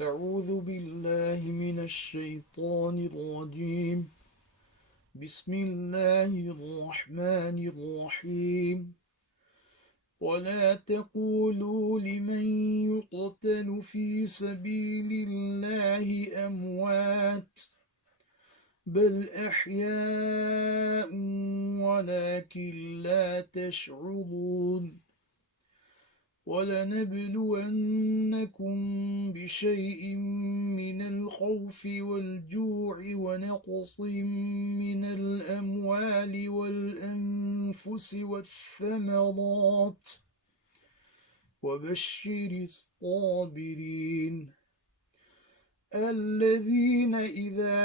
أعوذ بالله من الشيطان الرجيم بسم الله الرحمن الرحيم ولا تقولوا لمن يقتل في سبيل الله أموات بل أحياء ولكن لا تشعرون ولنبلونكم بشيء من الخوف والجوع ونقص من الأموال والأنفس والثمرات وبشر الصابرين الذين إذا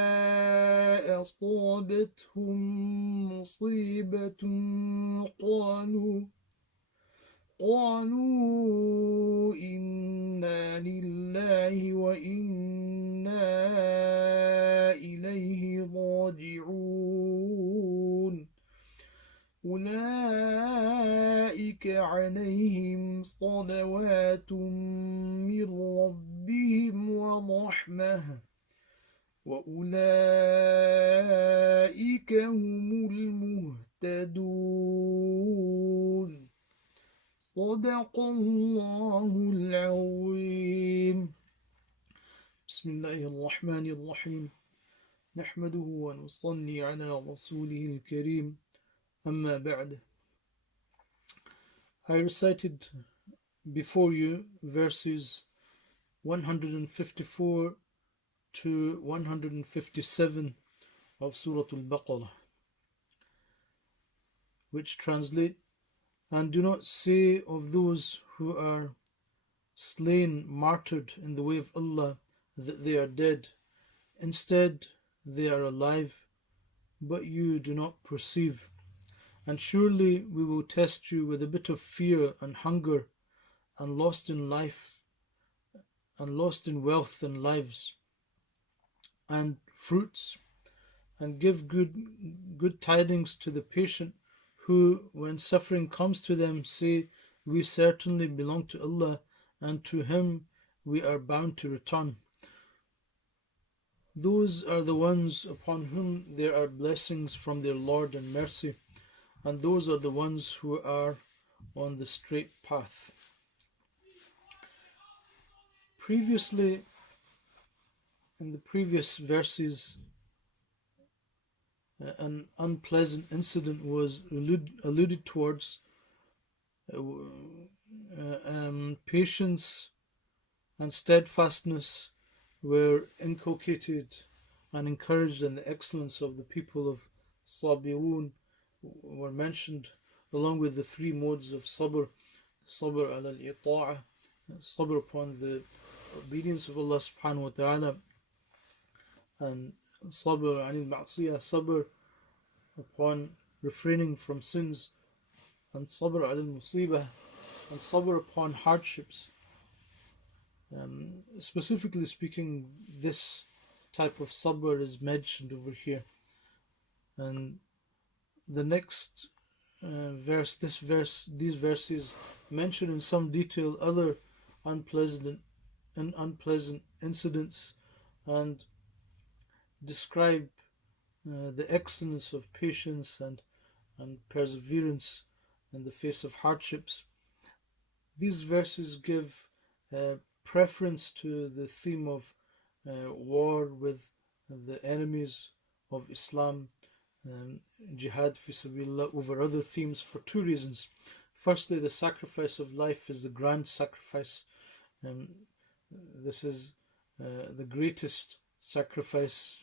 أصابتهم مصيبة قالوا إنا لله وإنا إليه راجعون أولئك عليهم صلوات من ربهم ورحمة وأولئك هم المهتدون صدق الله العظيم بسم الله الرحمن الرحيم نحمده ونصلي على رسوله الكريم أما بعد. I recited before you verses 154 to 157 of Surah Baqarah, which translate, and do not say of those who are slain, martyred in the way of Allah, that they are dead. Instead, they are alive, but you do not perceive. And surely we will test you with a bit of fear and hunger, and lost in life, and lost in wealth and lives, and fruits, and give good tidings to the patient, who, when suffering comes to them, say, we certainly belong to Allah, and to Him we are bound to return. Those are the ones upon whom there are blessings from their Lord and mercy, and those are the ones who are on the straight path. Previously, in the previous verses, an unpleasant incident was alluded towards. Patience and steadfastness were inculcated and encouraged, and the excellence of the people of Sabirun were mentioned, along with the three modes of sabr: sabr ala al-ita'a, sabr upon the obedience of Allah subhanahu wa ta'ala, and sabr anil ma'siyah, sabr upon refraining from sins, and sabr al musibah, and sabr upon hardships. Specifically speaking, this type of sabr is mentioned over here. And the next these verses mention in some detail other unpleasant incidents, and describe the excellence of patience and perseverance in the face of hardships. These verses give preference to the theme of war with the enemies of Islam, jihad fi sabilillah, over other themes for two reasons. Firstly, the sacrifice of life is the grand sacrifice. This is the greatest sacrifice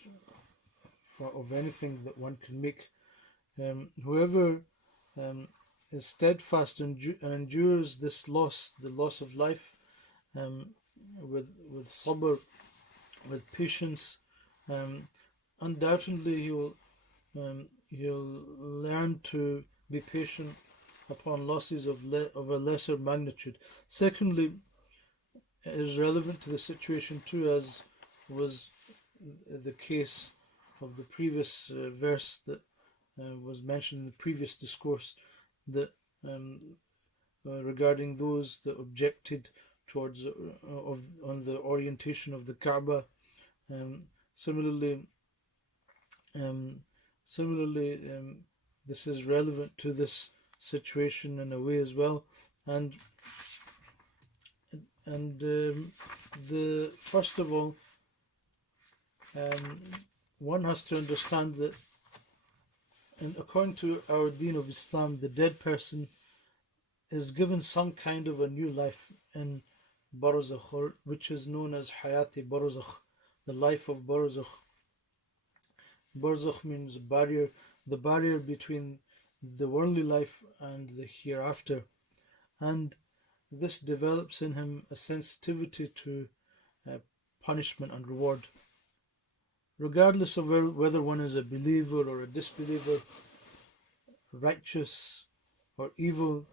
of anything that one can make. Whoever is steadfast and endures this loss, the loss of life, with sabr, with patience, undoubtedly he'll learn to be patient upon losses of a lesser magnitude. Secondly, it is relevant to the situation too, as was the case of the previous verse that was mentioned in the previous discourse, that regarding those that objected towards on the orientation of the Kaaba. Um, similarly, um, similarly, this is relevant to this situation in a way as well, and the first of all, um, one has to understand that, and according to our Deen of Islam, the dead person is given some kind of a new life in Barzakh, which is known as Hayati Barzakh, the life of Barzakh. Barzakh means barrier, the barrier between the worldly life and the hereafter. And this develops in him a sensitivity to punishment and reward. Regardless of whether one is a believer or a disbeliever, righteous or evil,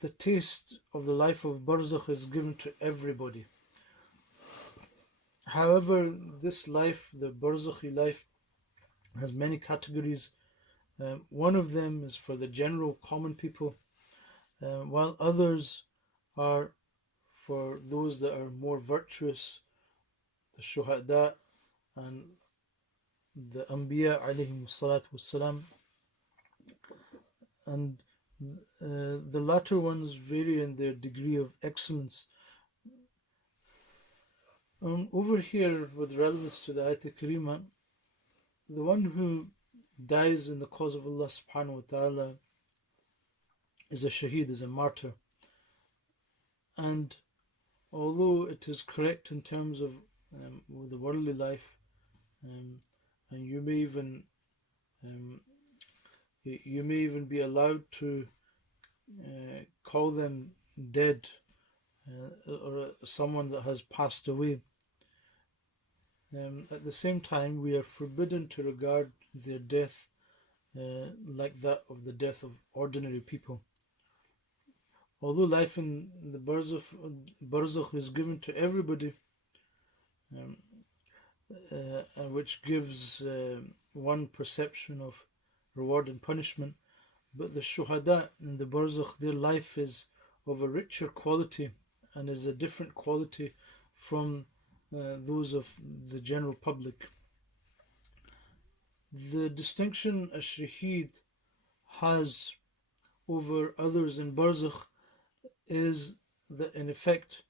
the taste of the life of Barzakh is given to everybody. However, this life, the Barzakhi life, has many categories. One of them is for the general common people, while others are for those that are more virtuous, the Shuhada and the Anbiya alayhim salatu wassalam. And the latter ones vary in their degree of excellence. Over here, with relevance to the Ayat Karima, the one who dies in the cause of Allah subhanahu wa ta'ala is a shaheed, is a martyr. And although it is correct in terms of the worldly life, and you may even be allowed to call them dead, or someone that has passed away. At the same time, we are forbidden to regard their death like that of the death of ordinary people. Although life in the Barzakh is given to everybody, which gives one perception of reward and punishment, but the Shuhada in the Barzakh, their life is of a richer quality and is a different quality from those of the general public. The distinction a shaheed has over others in Barzakh is that, in effect,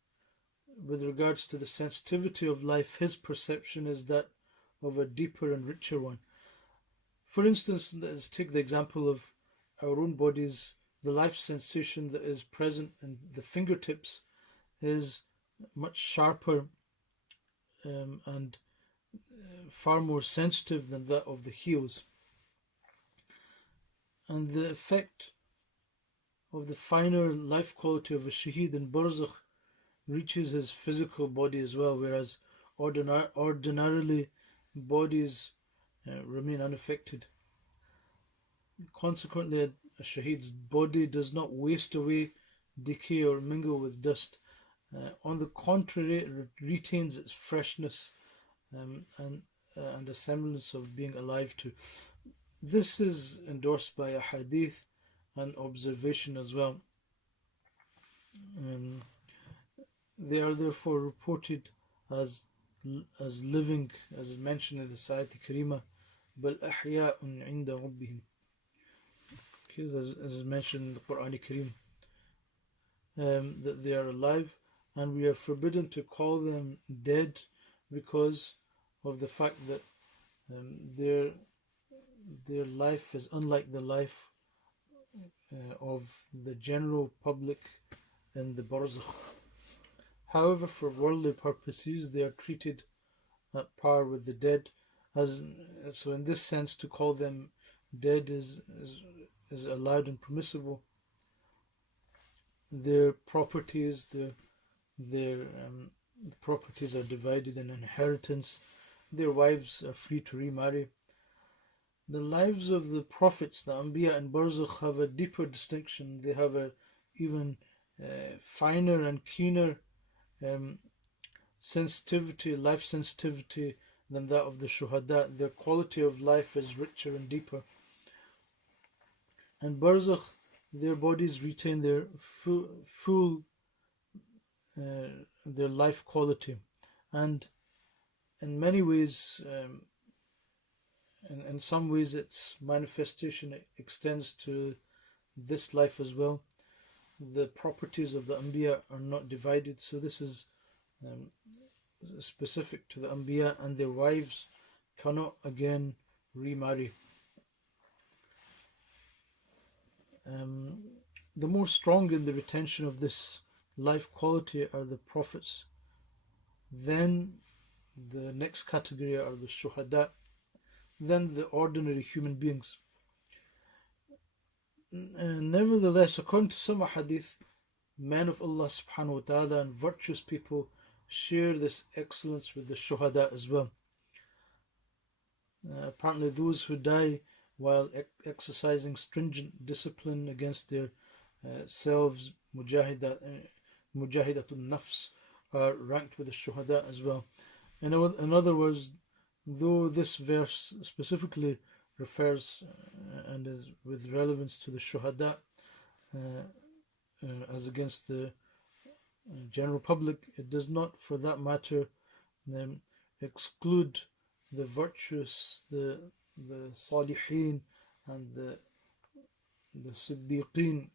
with regards to the sensitivity of life, his perception is that of a deeper and richer one. For instance, let's take the example of our own bodies. The life sensation that is present in the fingertips is much sharper and far more sensitive than that of the heels. And the effect of the finer life quality of a shaheed in Barzakh reaches his physical body as well, whereas ordinarily bodies remain unaffected. Consequently, a shaheed's body does not waste away, decay, or mingle with dust. On the contrary, it retains its freshness and a semblance of being alive too. This is endorsed by a hadith and observation as well. They are therefore reported as living, as is mentioned in the Ayat Karima, بل أحياء عند ربهم, as is mentioned in the Quran Kareem, that they are alive, and we are forbidden to call them dead because of the fact that their life is unlike the life of the general public in the Barzakh. However, for worldly purposes, they are treated at par with the dead. So in this sense, to call them dead is allowed and permissible. Their properties, their properties are divided in inheritance. Their wives are free to remarry. The lives of the prophets, the Anbiya and Barzakh, have a deeper distinction. They have a even finer and keener sensitivity, life sensitivity, than that of the Shuhada. Their quality of life is richer and deeper. And Barzakh, their bodies retain their full their life quality. And in many ways, in some ways, its manifestation extends to this life as well. The properties of the Anbiya are not divided, so this is um, specific to the Anbiya, and their wives cannot again remarry. The more strong in the retention of this life quality are the prophets. Then the next category are the shuhada, then the ordinary human beings. Nevertheless, according to some hadith, men of Allah subhanahu wa ta'ala and virtuous people share this excellence with the shuhada as well. Apparently those who die while exercising stringent discipline against their selves, mujahidatun nafs, are ranked with the shuhada as well. In other words, though this verse specifically refers and is with relevance to the shuhada as against the general public, it does not, for that matter, exclude the virtuous, the salihin, and the siddiqeen,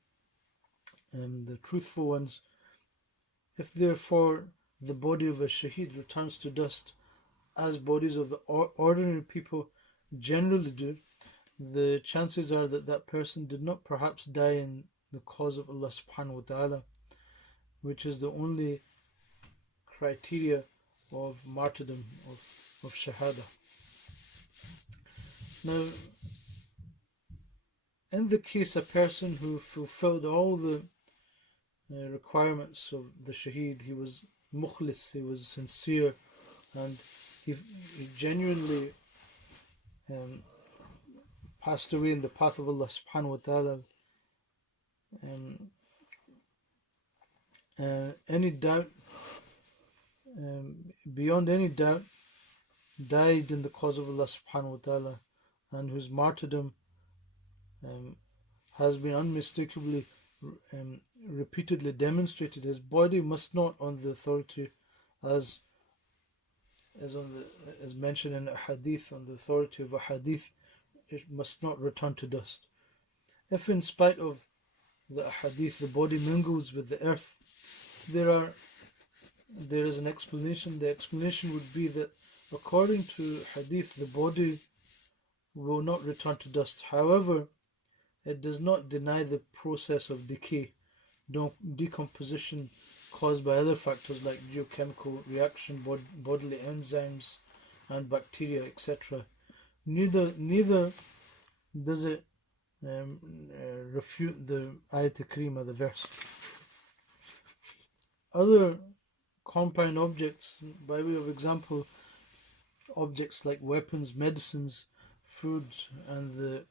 and the truthful ones. If therefore the body of a shaheed returns to dust, as bodies of the ordinary people generally do, the chances are that that person did not perhaps die in the cause of Allah subhanahu wa ta'ala, which is the only criteria of martyrdom, of shahada. Now, in the case a person who fulfilled all the requirements of the shaheed, he was mukhlis, he was sincere, and he genuinely passed away in the path of Allah subhanahu wa ta'ala. Any doubt, beyond any doubt, died in the cause of Allah subhanahu wa ta'ala, and whose martyrdom has been unmistakably repeatedly demonstrated. His body must not, on the authority as mentioned in a hadith, on the authority of a hadith, it must not return to dust. If in spite of the hadith the body mingles with the earth, there is an explanation. The explanation would be that according to hadith, the body will not return to dust. However, it does not deny the process of decay, decomposition caused by other factors like geochemical reaction, bodily enzymes, and bacteria, etc. Neither does it refute the ayat al-karima, the verse. Other compound objects, by way of example, objects like weapons, medicines, food, and the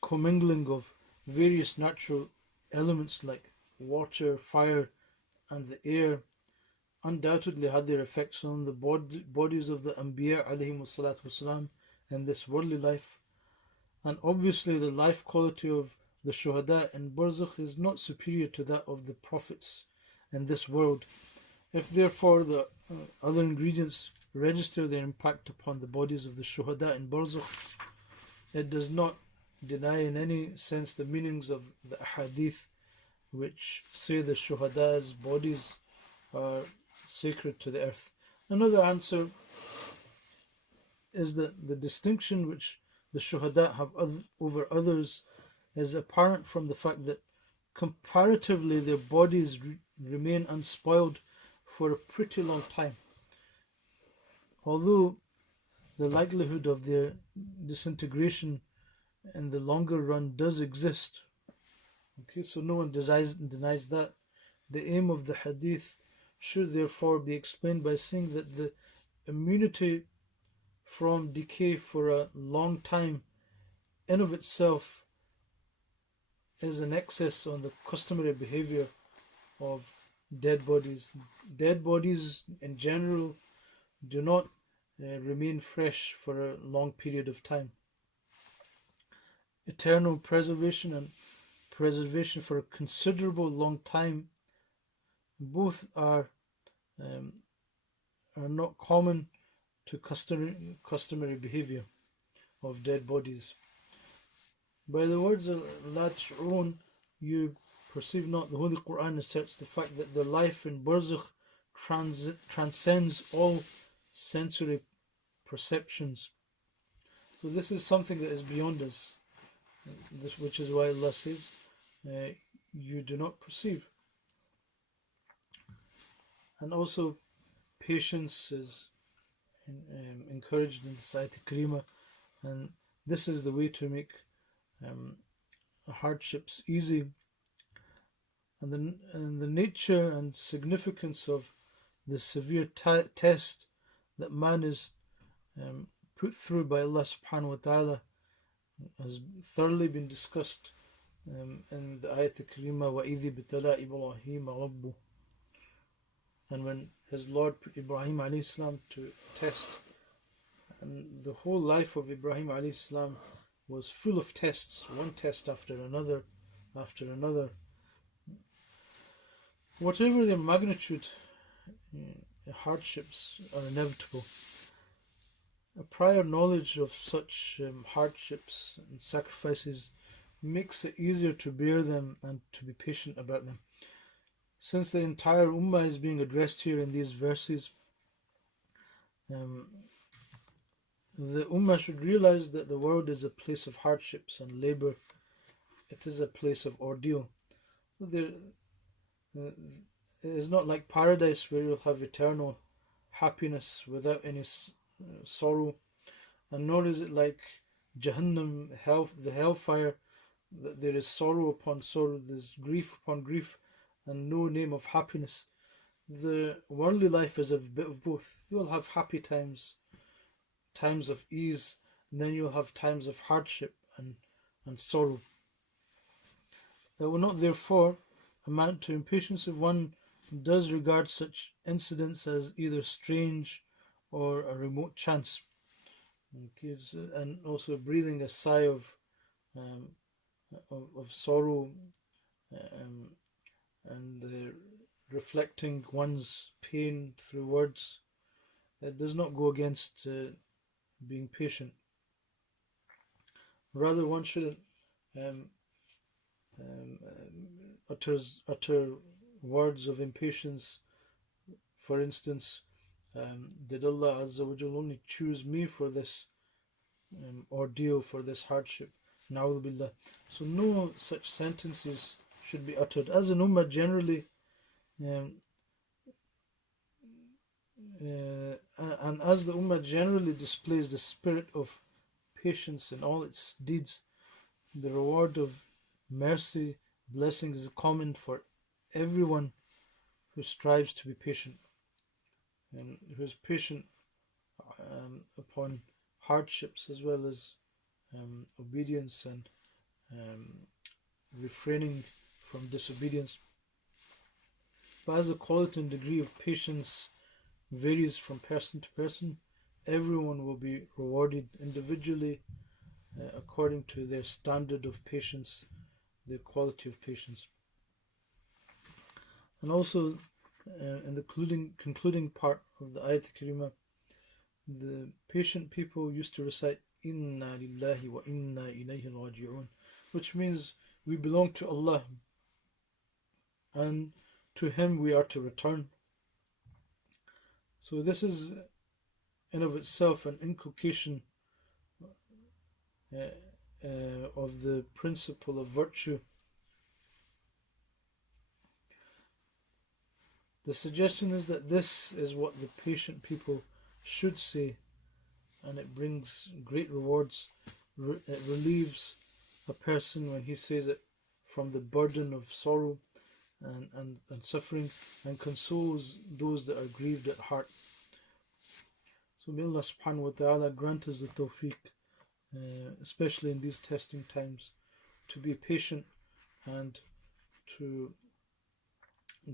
commingling of various natural elements like water, fire, and the air, undoubtedly had their effects on the bodies of the Anbiya alayhimus salatu wasalam in this worldly life. And obviously the life quality of the shuhada in barzakh is not superior to that of the prophets in this world. If therefore the other ingredients register their impact upon the bodies of the shuhada in barzakh, it does not deny in any sense the meanings of the hadith which say the shuhada's bodies are sacred to the earth. Another answer is that the distinction which the shuhada have over others is apparent from the fact that comparatively their bodies remain unspoiled for a pretty long time, although the likelihood of their disintegration in the longer run does exist. Okay, so no one denies that. The aim of the hadith should therefore be explained by saying that the immunity from decay for a long time in of itself is an excess on the customary behavior of dead bodies. Dead bodies in general do not remain fresh for a long period of time. Eternal preservation and preservation for a considerable long time both um, are not common to customary behavior of dead bodies. By the words of La tash'urun, you perceive not, the Holy Quran asserts the fact that the life in barzakh transcends all sensory perceptions. So this is something that is beyond us, which is why Allah says, you do not perceive. And also, patience is encouraged in this ayat Karima, and this is the way to make hardships easy. And the nature and significance of the severe test that man is put through by Allah subhanahu wa ta'ala has thoroughly been discussed in the ayat Karima, وَإِذِ ابْتَلَى إِبْرَاهِيمَ رَبُّهُ. And when his Lord put Ibrahim alayhi salam to test, and the whole life of Ibrahim alayhi salam was full of tests, one test after another, whatever their magnitude, hardships are inevitable. A prior knowledge of such hardships and sacrifices makes it easier to bear them and to be patient about them. Since the entire Ummah is being addressed here in these verses, the Ummah should realize that the world is a place of hardships and labor. It is a place of ordeal. It is not like paradise where you'll have eternal happiness without any sorrow, and nor is it like Jahannam, the hellfire, that there is sorrow upon sorrow, there's grief upon grief, and no name of happiness. The worldly life is a bit of both. You will have happy times, times of ease, and then you'll have times of hardship and sorrow. That will not therefore amount to impatience if one does regard such incidents as either strange or a remote chance. And also breathing a sigh of sorrow, and reflecting one's pain through words. It does not go against being patient. Rather, one shouldn't utter words of impatience. For instance, did Allah Azza wa Jal only choose me for this ordeal, for this hardship? Na'udhu billah. So no such sentences should be uttered. As an ummah generally, and as the ummah generally displays the spirit of patience in all its deeds, the reward of mercy, blessing is common for everyone who strives to be patient and who is patient upon hardships as well as obedience and refraining from disobedience. But as the quality and degree of patience varies from person to person, everyone will be rewarded individually according to their standard of patience, their quality of patience. And also, in the concluding part of the Ayat Karima, the patient people used to recite Inna lillahi wa inna ilayhi raji'un, which means we belong to Allah and to Him we are to return. So this is in of itself an inculcation of the principle of virtue. The suggestion is that this is what the patient people should say, and it brings great rewards. It relieves a person when he says it from the burden of sorrow and suffering, and consoles those that are grieved at heart. So may Allah subhanahu wa ta'ala grant us the tawfiq, especially in these testing times, to be patient, and to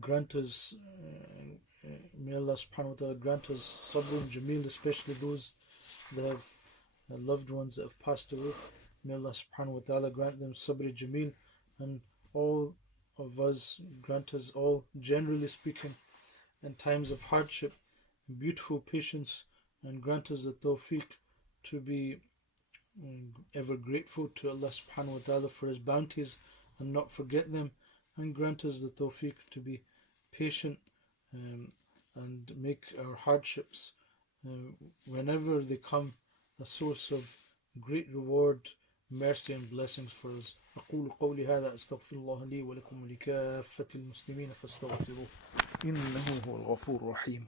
grant us, may Allah subhanahu wa ta'ala grant us sabrun jameel, especially those that have loved ones that have passed away. May Allah subhanahu wa ta'ala grant them sabr jameel, and all of us, grant us all, generally speaking, in times of hardship, beautiful patience, and grant us the tawfiq to be ever grateful to Allah subhanahu wa ta'ala for His bounties and not forget them, and grant us the tawfiq to be patient and make our hardships, whenever they come, a source of great reward, mercy and blessings for us. أقول قولي هذا أستغفر الله لي ولكم ولكافة المسلمين فاستغفروه إنه هو الغفور الرحيم.